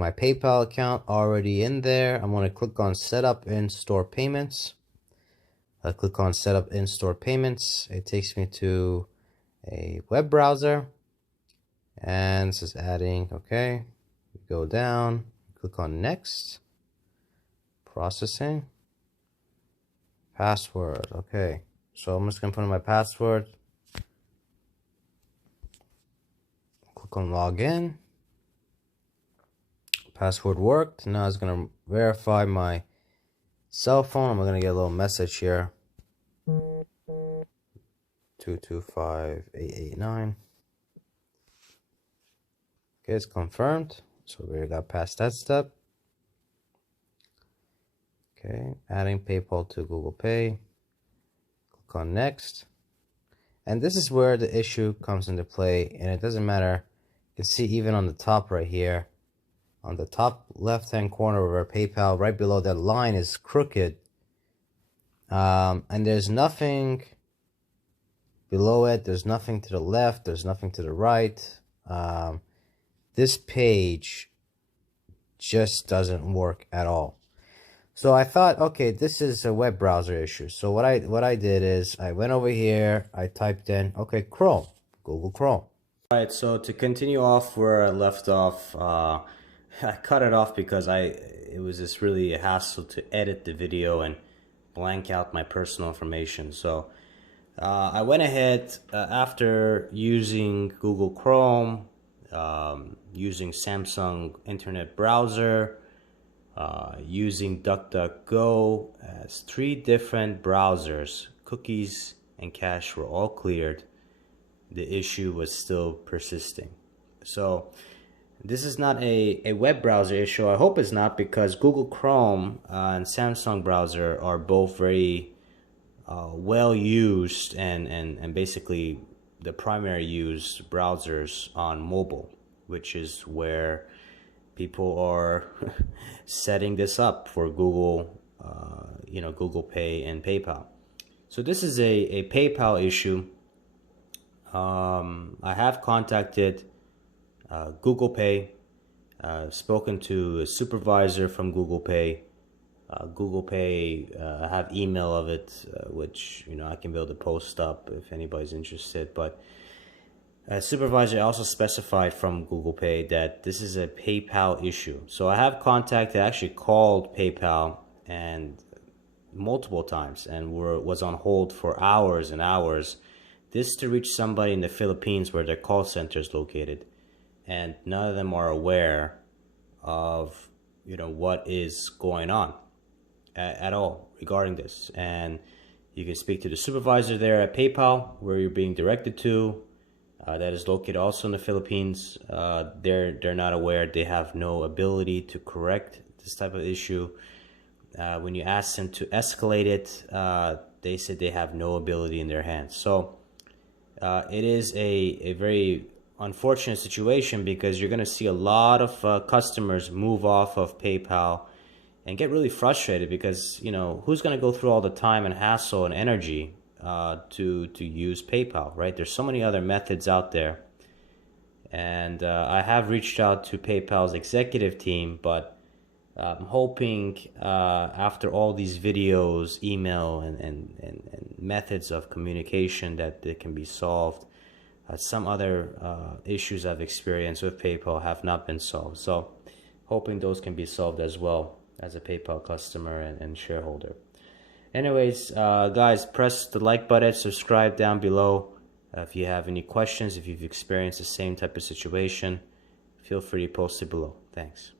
My PayPal account already in there. I'm going to click on Setup In-Store Payments. I click on Setup In-Store Payments. It takes me to a web browser. And this is adding, okay. Go down, click on Next. Processing. Password, okay. So I'm just going to put in my password. Click on Login. Password worked. Now it's going to verify my cell phone. I'm going to get a little message here. 225889. Okay, it's confirmed. So we got past that step. Okay, adding PayPal to Google Pay. Click on Next. And this is where the issue comes into play. And it doesn't matter. You can see even on the top right here. On the top left-hand corner of our PayPal, right below that line is crooked. And there's nothing below it. There's nothing to the left. There's nothing to the right. This page just doesn't work at all. So I thought, okay, this is a web browser issue. So what I did is I went over here. I typed in, okay, Chrome, Google Chrome. All right, so to continue off where I left off, I cut it off because it was just really a hassle to edit the video and blank out my personal information. So I went ahead after using Google Chrome, using Samsung Internet Browser, using DuckDuckGo as 3 different browsers, cookies and cache were all cleared. The issue was still persisting. So this is not a web browser issue. I hope it's not, because Google Chrome and Samsung browser are both very well used and basically the primary used browsers on mobile, which is where people are setting this up for Google, Google Pay and PayPal. So this is a PayPal issue. I have contacted Google Pay, spoken to a supervisor from Google Pay. Google Pay, I have email of it, which I can build a post up if anybody's interested. But a supervisor also specified from Google Pay that this is a PayPal issue. So I have contacted, actually called PayPal and multiple times, and was on hold for hours and hours. This to reach somebody in the Philippines where their call center is located. And none of them are aware of what is going on at all regarding this. And you can speak to the supervisor there at PayPal, where you're being directed to, that is located also in the Philippines. They're not aware. They have no ability to correct this type of issue. When you ask them to escalate it, they said they have no ability in their hands. So it is a very unfortunate situation, because you're going to see a lot of customers move off of PayPal and get really frustrated, because who's going to go through all the time and hassle and energy to use PayPal, right? There's so many other methods out there. And I have reached out to PayPal's executive team, but I'm hoping after all these videos, email and methods of communication, that they can be solved. Some other issues I've experienced with PayPal have not been solved. So hoping those can be solved as well as a PayPal customer and shareholder. Anyways, guys, press the like button, subscribe down below. If you have any questions, if you've experienced the same type of situation, feel free to post it below. Thanks.